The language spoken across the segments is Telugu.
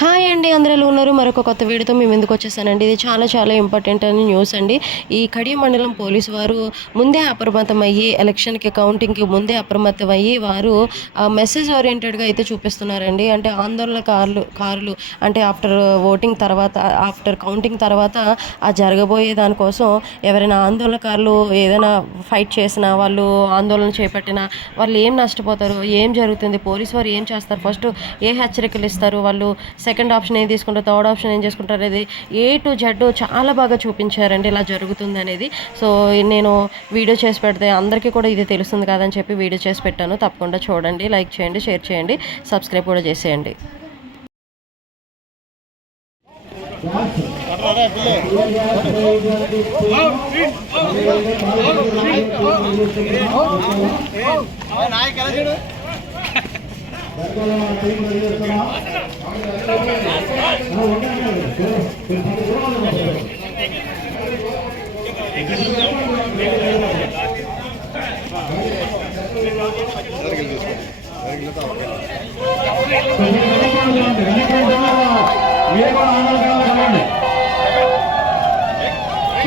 హాయ్ అండి, అందరూ ఎలా ఉన్నారు? మరొక కొత్త వీడియోతో మేము ఎందుకు వచ్చేసానండి. ఇది చాలా చాలా ఇంపార్టెంట్ అని న్యూస్ అండి. ఈ కడియం మండలం పోలీసు వారు ముందే అప్రమత్తమయ్యి ఎలక్షన్‌కి కౌంటింగ్‌కి ముందే అప్రమత్తమయ్యి వారు మెసేజ్ ఓరియెంటెడ్‌గా అయితే చూపిస్తున్నారండి. అంటే కారులు అంటే ఆఫ్టర్ ఓటింగ్ తర్వాత, ఆఫ్టర్ కౌంటింగ్ తర్వాత జరగబోయే దానికోసం ఎవరైనా ఆందోళనకారులు ఏదైనా ఫైట్ చేసినా, వాళ్ళు ఆందోళన చేపట్టినా వాళ్ళు ఏం నష్టపోతారు? ఏం జరుగుతుంది? పోలీసు వారు ఏం చేస్తారు? ఫస్ట్ ఏ హెచ్చరికలు ఇస్తారు? వాళ్ళు సెకండ్ ఆప్షన్ ఏం తీసుకుంటారు, థర్డ్ ఆప్షన్ ఏం చేసుకుంటారు అనేది ఏ టు జెడ్ చాలా బాగా చూపించారండి ఇలా జరుగుతుంది అనేది. సో నేను వీడియో చేసి పెడితే అందరికీ కూడా ఇది తెలుస్తుంది కదని చెప్పి వీడియో చేసి పెట్టాను. తప్పకుండా చూడండి, లైక్ చేయండి, షేర్ చేయండి, సబ్స్క్రైబ్ కూడా చేసేయండి.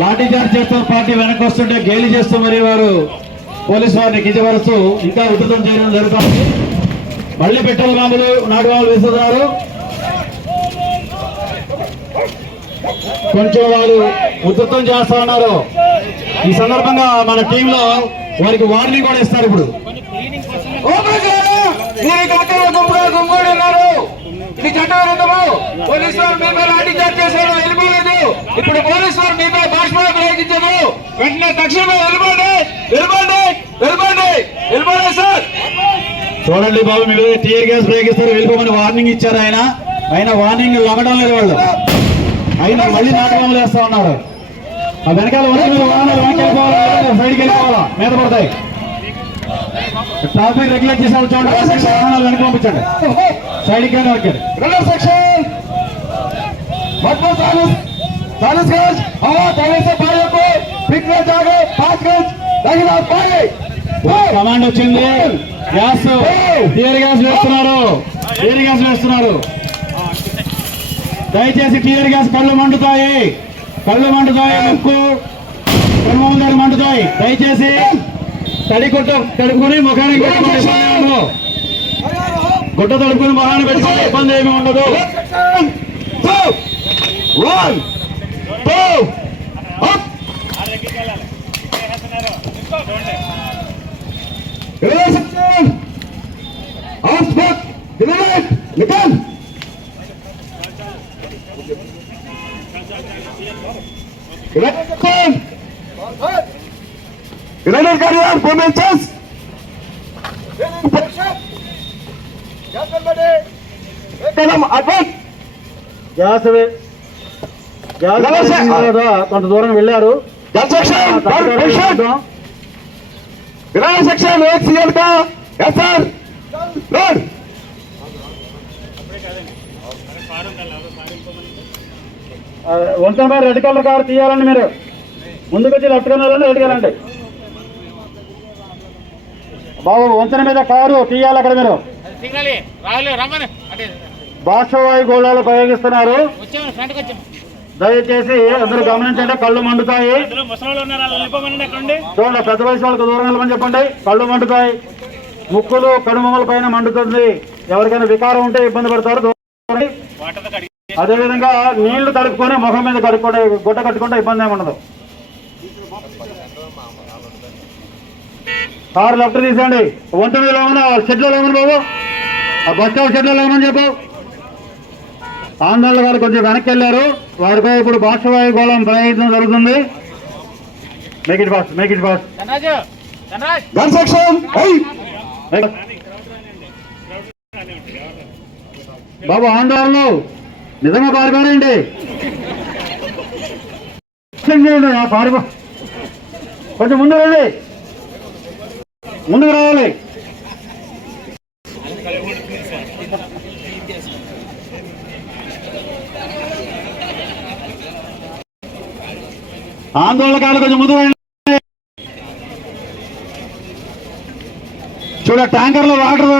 లాఠీ చార్జ్ చేస్తూ పార్టీ వెనక్కి వస్తుంటే గేలి చేస్తూ మరి వారు పోలీసు వారిని కించపరుస్తూ ఇంకా ఉధృతం చేయడం జరుగుతుంది. మళ్ళీ పెట్రోల్ బాంబులు నాటు బాంబులు వేస్తున్నారు. కొంచెం వాళ్ళు ఉధృతం చేస్తా ఉన్నారు. ఈ సందర్భంగా మన టీంలో వారికి వార్నింగ్ కూడా ఇస్తారు. ఇప్పుడు ఇది చట్టవిరుద్ధము. పోలీసు వారు మీ మీద లాఠీ చార్జ్ చేశారు, వెళ్ళిపోలేదు. ఇప్పుడు పోలీసు వారు మీపై భాషలో ప్రయోగించారు. వెంటనే తక్షణమే వెళ్ళిపోండి, వెళ్ళిపోండి, వెళ్ళిపోండి, వెళ్ళిపోండి సార్. చూడండి బాబు, మీ మీద టీయర్ గ్యాస్ ప్రయోగిస్తారు, వెళ్ళిపోమని వార్నింగ్ ఇచ్చారు. ఆయన వార్నింగ్ లొంగడం లేదు. వాళ్ళు ఆయన మళ్ళీ నాటకాలు వేస్తా ఉన్నారు. ఆ వెనకాల వాహనాలు వెనక్కి వెళ్ళిపోవాలా, సైడ్కి వెళ్ళిపోవాలా, మీద పడతాయి. ట్రాఫిక్ రెగ్యులేట్ చేసిన చూడండి, వాహనాలు వెనక్కి పంపించండి, సైడ్కి కానీ వచ్చాడు. కమాండ్ వచ్చింది. గ్యాస్ టీయర్ గ్యాస్ వేస్తున్నారు, టీయర్ గ్యాస్ వేస్తున్నారు. దయచేసి టీయర్ గ్యాస్ కళ్ళు మండుతాయి, కళ్ళు మండుతాయి, ముక్కు కనుమల దగ్గర మండుతాయి. దయచేసి తడుపుకొని ముఖానికి పెట్టుకోండి. గుడ్డ తడుపుకొని ముఖాన్ని పెట్టుకోండి, ఇబ్బంది ఏమి ఉండదు. కొంత దూరం వెళ్ళారు. వంతెన మీద రెడ్ కలర్ కారు తీయాలండి. మీరు ముందుకు వచ్చి లెఫ్ట్ కన్నారండి, రెడ్ కలండి బాబు. వంతెన మీద కారు తీయాలి. అక్కడ మీరు బాష్పవాయు గోళాలు ప్రయోగిస్తున్నారు. దయచేసి అందరూ గమనించండి, కళ్ళు మండుతాయి. చూడండి, పెద్ద వయసు వాళ్ళకి దూరం వెళ్ళమని చెప్పండి. కళ్ళు మండుతాయి, ముక్కులు కనుమల పైన మండుతుంది. ఎవరికైనా వికారం ఉంటే ఇబ్బంది పడతారు. అదేవిధంగా నీళ్లు తడుపుకొని ముఖం మీద కడుక్కోండి, గుడ్డ కట్టుకుంటే ఇబ్బంది ఏమి ఉండదు. కారు లెఫ్ట్ తీసేయండి. వంట మీద లేమని షెడ్లో లేమని బాబు, ఆ బస్ స్టాప్ షెడ్లో లేమని చెప్పు. ఆందోళన గారు కొంచెం వెనక్కి వెళ్ళారు. వారిపై ఇప్పుడు బాష్పవాయు గోళం ప్రయోగించడం జరుగుతుంది. Make it fast, make it fast. బాబు ఆందోళనలు నిజంగా పారిపోయారండి. కొంచెం ముందు రండి, ముందుకు రావాలి. ఆందోళనకారులు కొంచెం ముందు చూడ ట్యాంకర్లో వాటర్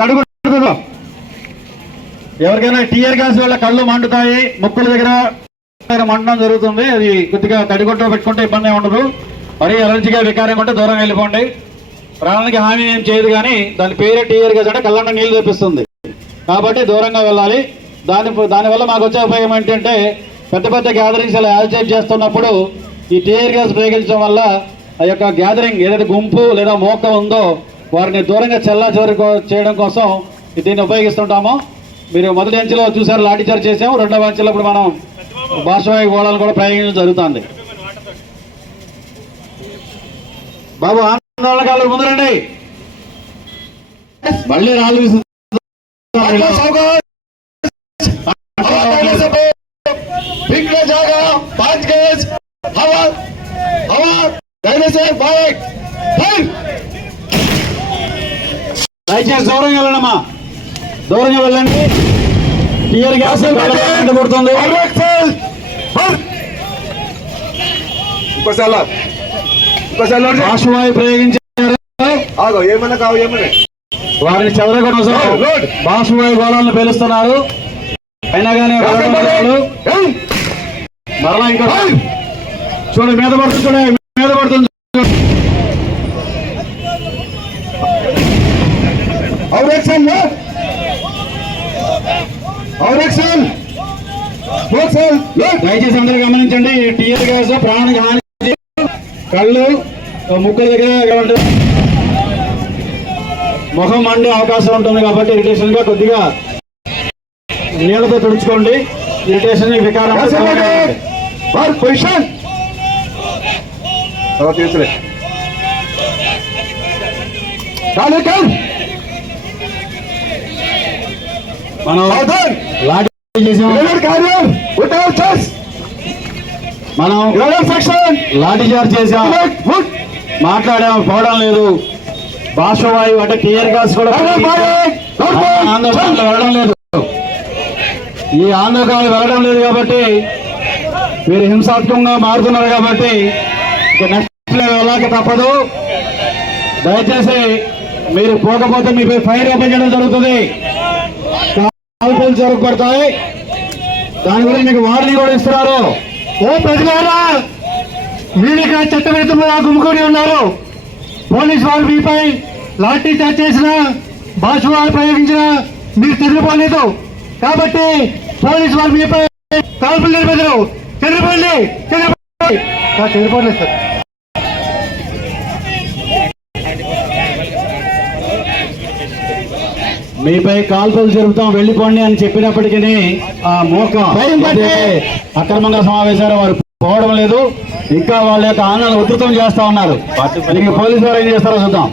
తడుగుతుందో ఎవరికైనా టీఆర్ గ్యాస్ వల్ల కళ్ళు మండుతాయి, ముక్కుల దగ్గర మండడం జరుగుతుంది, అది కొద్దిగా తడిగొట్టలో పెట్టుకుంటే ఇబ్బంది ఉండదు. మరీ ఎలర్జీగా వికారంగా ఉంటే దూరం వెళ్ళిపోండి. ప్రాణానికి హామీ ఏం చేయదు, కానీ దాని పేరే టీఆర్ గ్యాస్ అంటే కళ్ళంట నీళ్లు తెప్పిస్తుంది కాబట్టి దూరంగా వెళ్ళాలి. దానివల్ల మాకు వచ్చే ఉపయోగం ఏంటంటే పెద్ద పెద్ద గ్యాదరింగ్స్ అలా యాజిటేట్ చేస్తున్నప్పుడు ఈ టీఆర్ గ్యాస్ ప్రయోగించడం వల్ల ఆ యొక్క గ్యాదరింగ్ ఏదైతే గుంపు లేదా మోక ఉందో వారిని దూరంగా చెల్లాచెదరు చేయడం కోసం దీన్ని ఉపయోగిస్తుంటాము. మీరు మొదటి అంచెలో చూసారు లాఠీచార్జ్ చేసాము, రెండవ అంచెలో ఇప్పుడు మనం బాష్పవాయు గోళాలను కూడా ప్రయోగించడం జరుగుతుంది. బాబు ఆందోళనకారులు ముందరండి, మళ్ళీ రాళ్ళు దయచేసి దూరంగా వెళ్ళండమ్మా, దూరంగా వెళ్ళండి. టీఆర్ గ్యాస్ పడుతుంది. బాష్పవాయు ప్రయోగించారు, వారిని చెదరగొట్టడం బాష్పవాయు గోళాలను పేలుస్తున్నారు. అయినా కానీ మరలా ఇంకా చూడండి మీద పడుతుంది, మీద పడుతుంది. దయచేసి అందరూ గమనించండి, టీఆర్ గ్యాస్ ప్రాణానికి హాని, కళ్ళు ముక్కల దగ్గర ముఖం మండే అవకాశం ఉంటుంది కాబట్టి ఇరిటేషన్ గా కొద్దిగా నీళ్ళతో తుడుచుకోండి. ఇరిటేషన్ వికారం మనం లాఠీ చేసాం, మనం లాఠీ చార్జ్ చేసాం, మాట్లాడాము, పోవడం లేదు. బాష్పవాయువు అంటే టీఆర్ గ్యాస్ కూడా ఆందోళనలు వెళ్ళడం లేదు. ఈ ఆందోళనలు వెళ్ళడం లేదు కాబట్టి మీరు హింసాత్మకంగా మారుతున్నారు కాబట్టి నెక్స్ట్ వెళ్ళాక తప్పదు. దయచేసి మీరు పోకపోతే మీపై ఫైర్ ఓపెన్ చేయడం జరుగుతుంది, కాల్పులు జరగబడతాయి. దాని గురించి మీకు వార్నింగ్ కూడా ఇస్తున్నారు. ఓ ప్రజలారా, మీరు ఇక్కడ చట్టవిరుద్ధంగా గుమ్ముకొని ఉన్నారు. పోలీసు వాళ్ళు మీపై లాఠీ చార్జ్ చేసిన, బాష్పవాయు ప్రయోగించిన మీరు తిరిగిపోలేదు కాబట్టి పోలీసు వాళ్ళు మీపై కాల్పులు జరిపారు. చనిపోండి, చనిపోలేదు సార్. మీపై కాల్పులు జరుపుతాం, వెళ్ళిపోండి అని చెప్పినప్పటికీ ఆ మోక అక్రమంగా సమావేశాలు వారు పోవడం లేదు. ఇంకా వాళ్ళ యొక్క ఆందోళన ఉధృతం చేస్తా ఉన్నారు. దీనికి పోలీసు వారు ఏం చేస్తారో చూద్దాం.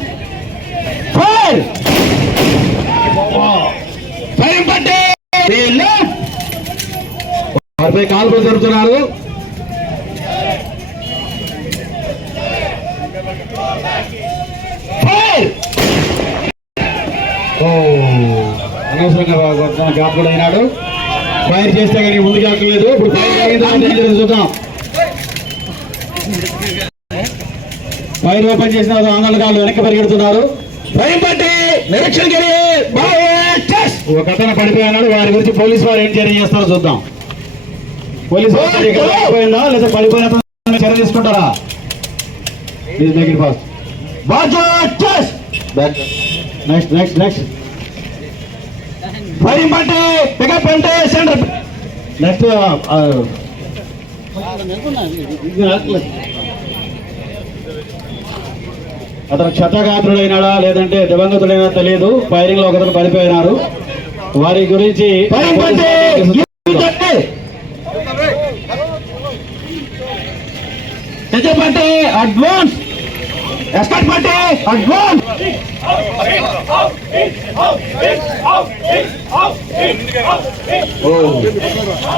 వారిపై కాల్పులు జరుపుతున్నారు. అనవసరంగా గ్యాప్ కూడా అయినాడు. ఫైర్ చేస్తే కానీ ముందుకు వెళ్ళలేదు. ఇప్పుడు ఫైర్ చూద్దాం. ఫైర్ ఓపెన్ చేసిన ఆందోళనకారులు వెనక్కి పరిగెడుతున్నారు. ఒక అతను పడిపోయినాడు. వారి గురించి పోలీసు వారు ఏం చర్య చేస్తారో చూద్దాం. పోలీసు వారు పడిపోయిందా లేదా పడిపోయిన చర్య తీసుకుంటారా? Please make it fast. Next next next firing పట్టి పికప్ అంటే సెంటర్. నెక్స్ట్ అతను క్షతగాత్రుడైనాడా లేదంటే దివంగతుడైనా తెలియదు. ఫైరింగ్ లో ఒకరు పడిపోయినారు. వారి గురించి అడ్వాన్స్ ఎస్కట్ పట్టి అడ్వాన్స్.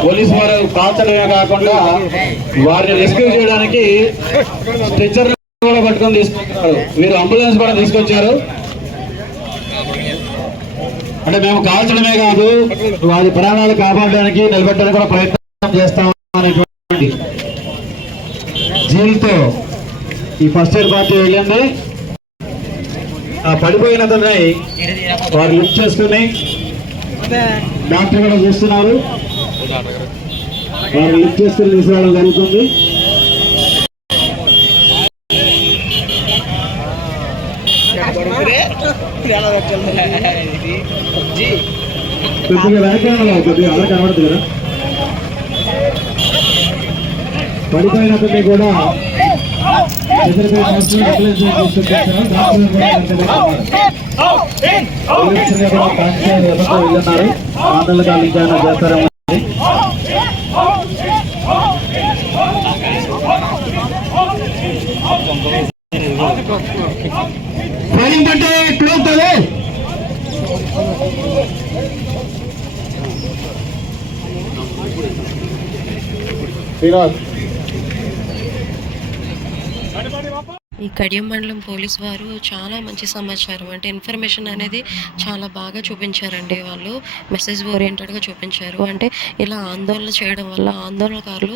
పోలీసు వారు కాల్చడమే కాకుండా వారిని రెస్క్యూ చేయడానికి స్ట్రెచ్చర్ కూడా పట్టుకొని తీసుకొచ్చారు. మీరు అంబులెన్స్ కూడా తీసుకొచ్చారు. అంటే మేము కాల్చడమే కాదు, వారి ప్రాణాలు కాపాడడానికి నిలబెట్టడానికి కూడా ప్రయత్నం చేస్తాం అనేటువంటి జీవితో ఈ ఫస్ట్ ఎయిడ్ పార్టీ వెళ్ళింది. ఆ పడిపోయిన వారు లిఫ్ట్ చేసుకుని డాక్టర్ కూడా చూస్తున్నారు, వారు లిఫ్ట్ చేసుకుని తీసుకురావడం జరుగుతుంది. కొద్దిగా వ్యాఖ్యానాలు కొద్దిగా అలా కనబడుతుంది కదా, పడిపోయినప్పటికీ కూడా వెళ్తున్నారు. ఆందోళన కాలు ఇంకేమైనా చేస్తారేమో. అంటే క్లోజ్ ఈ కడియం మండలం పోలీస్ వారు చాలా మంచి సమాచారం అంటే ఇన్ఫర్మేషన్ అనేది చాలా బాగా చూపించారండి. వాళ్ళు మెసేజ్ ఓరియంటెడ్గా చూపించారు. అంటే ఇలా ఆందోళన చేయడం వల్ల ఆందోళనకారులు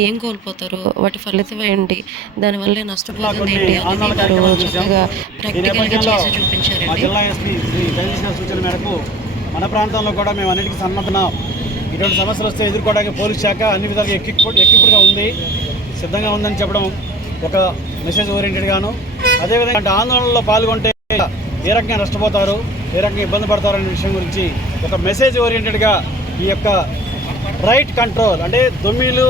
ఏం కోల్పోతారు, వాటి ఫలితం ఏంటి, దానివల్ల నష్టపోతుంది ఏంటి అనేది వారు చక్కగా ప్రాక్టికల్గా చేసి చూపించారండి. జిల్లా ఎస్పీ శ్రీ జగదీష్ గారి సూచన మేరకు మన ప్రాంతంలో కూడా మేము అన్నిటికీ సన్నద్ధం. ఇటువంటి సమస్యలు వస్తే ఎదుర్కోవడానికి పోలీస్ శాఖ అన్ని విధాలుగా ఎక్విప్డ్గా ఉంది, సిద్ధంగా ఉందని చెప్పడం ఒక మెసేజ్ ఓరియంటెడ్గాను. అదేవిధంగా ఆందోళనలో పాల్గొంటే ఏ రకంగా నష్టపోతారు, ఏ రకంగా ఇబ్బంది పడతారనే విషయం గురించి ఒక మెసేజ్ ఓరియంటెడ్గా ఈ యొక్క రైట్ కంట్రోల్ అంటే దొమ్మిలు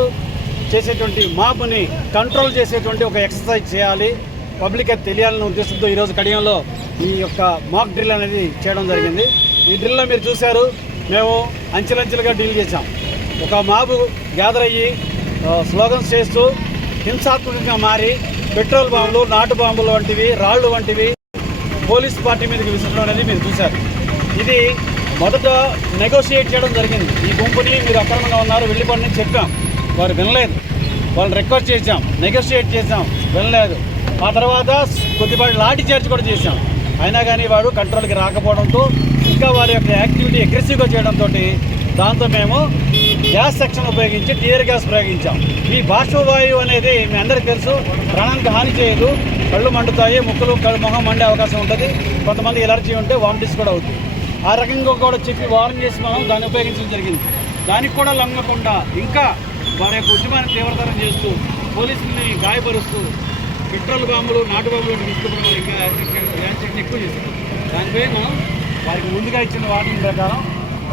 చేసేటువంటి మాపుని కంట్రోల్ చేసేటువంటి ఒక ఎక్సర్సైజ్ చేయాలి, పబ్లిక్ అది తెలియాలనే ఉద్దేశంతో ఈరోజు కడియంలో ఈ యొక్క మాక్ డ్రిల్ అనేది చేయడం జరిగింది. ఈ డ్రిల్లో మీరు చూశారు, మేము అంచెలంచెలుగా డీల్ చేశాం. ఒక మాబు గ్యాదర్ అయ్యి స్లోగన్స్ చేస్తూ హింసాత్మకంగా మారి పెట్రోల్ బాంబులు, నాటు బాంబులు వంటివి, రాళ్ళు వంటివి పోలీస్ పార్టీ మీదకి విసరడం అనేది మీరు చూశారు. ఇది మొదట నెగోషియేట్ చేయడం జరిగింది. ఈ గుంపుని మీరు అక్రమంగా ఉన్నారు వెళ్ళిపోండి అని చెప్పాం, వారు వినలేదు. వాళ్ళని రిక్వెస్ట్ చేశాం, నెగోషియేట్ చేశాం, వినలేదు. ఆ తర్వాత కొద్దిపాటి లాఠీ చార్జ్ కూడా చేశాం. అయినా కానీ వారు కంట్రోల్కి రాకపోవడంతో ఇంకా వారి యొక్క యాక్టివిటీ అగ్రెసివ్గా చేయడంతో దాంతో మేము గ్యాస్ సెక్షన్ ఉపయోగించి టీయర్ గ్యాస్ ప్రయోగించాం. ఈ బాష్పవాయువు అనేది మీ అందరికీ తెలుసు, ప్రాణానికి హాని చేయదు, కళ్ళు మండుతాయి, ముక్కలు మొహం మండే అవకాశం ఉంటుంది, కొంతమంది ఎలర్జీ ఉంటే వామిటిస్ కూడా అవుతుంది. ఆ రకంగా కూడా చెప్పి వార్న్ చేసి మనం దాన్ని ఉపయోగించడం జరిగింది. దానికి కూడా లొంగకుండా ఇంకా వారి యొక్క ఉద్యమాన్ని తీవ్రతరం చేస్తూ పోలీసుల్ని గాయపరుస్తూ పెట్రోల్ బాంబులు, నాటు బాంబులు తీసుకుపోవడం ఇంకా యాక్సిడెంట్ ఎక్కువ చేశారు. దానిపై మనం వారికి ముందుగా ఇచ్చిన వార్నింగ్ ప్రకారం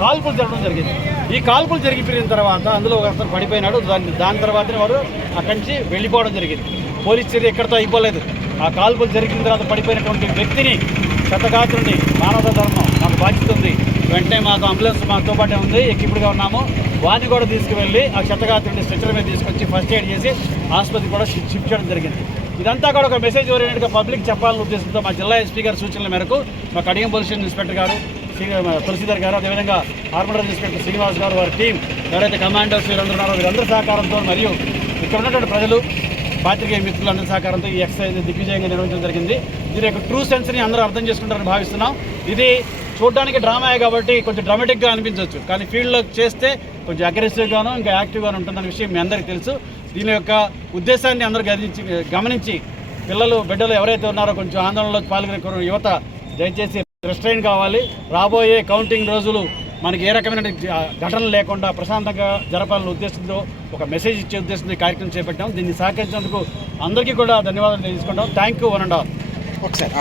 కాల్పులు జరగడం జరిగింది. ఈ కాల్పులు జరిగిపోయిన తర్వాత అందులో ఒక అతను పడిపోయినాడు. దాని తర్వాతనే వారు అక్కడి నుంచి వెళ్ళిపోవడం జరిగింది. పోలీస్ చర్య ఎక్కడితో అయిపోలేదు. ఆ కాల్పులు జరిగిన తర్వాత పడిపోయినటువంటి వ్యక్తిని, క్షతగాత్రుడిని, మానవ ధర్మం మాకు బాధ్యత ఉంది, వెంటనే మాకు అంబులెన్స్ మాతో పాటే ఉంది, ఎక్కిప్పుడుగా ఉన్నాము, వారిని కూడా తీసుకువెళ్ళి ఆ క్షతగాత్రుడిని స్ట్రెచర్ మీద తీసుకొచ్చి ఫస్ట్ ఎయిడ్ చేసి ఆసుపత్రికి కూడా షిఫ్ట్ చేయడం జరిగింది. ఇదంతా కూడా ఒక మెసేజ్ ఓరియంటెడ్గా పబ్లిక్ చెప్పాలనే ఉద్దేశంతో మా జిల్లా ఎస్పీ గారి సూచనల మేరకు మా కడియం పోలీస్ స్టేషన్ ఇన్స్పెక్టర్ గారు తులసిధర్ గారు, అదేవిధంగా ఆర్మర్ ఇన్స్పెక్టర్ శ్రీనివాస్ గారు, వారి టీం ఎవరైతే కమాండర్స్ వీరందరూ ఉన్నారో వీరందరి సహకారంతో మరియు ఇక్కడ ఉన్నటువంటి ప్రజలు, పాత్రికేయ మిత్రులు అందరి సహకారంతో ఈ ఎక్సర్సైజ్ దిగ్విజయంగా నిర్వహించడం జరిగింది. దీని యొక్క ట్రూ సెన్స్ని అందరూ అర్థం చేసుకుంటారని భావిస్తున్నాం. ఇది చూడడానికి డ్రామాయే కాబట్టి కొంచెం డ్రామాటిక్గా అనిపించవచ్చు, కానీ ఫీల్డ్లో చేస్తే కొంచెం అగ్రెసివ్గాను ఇంకా యాక్టివ్గాను ఉంటుందన్న విషయం మీ అందరికీ తెలుసు. దీని యొక్క ఉద్దేశాన్ని అందరూ గమనించి పిల్లలు, బిడ్డలు ఎవరైతే ఉన్నారో కొంచెం ఆందోళనలో పాల్గొనే యువత దయచేసి రెస్ట్రైన్ కావాలి. రాబోయే కౌంటింగ్ రోజులు మనకి ఏ రకమైన ఘటనలు లేకుండా ప్రశాంతంగా జరపాలనే ఉద్దేశంతో ఒక మెసేజ్ ఇచ్చే ఉద్దేశంతో ఈ కార్యక్రమం చేపట్టాం. దీన్ని సహకరించినందుకు అందరికీ కూడా ధన్యవాదాలు తెలుసుకుంటాం. Thank you one and all. ఒకసారి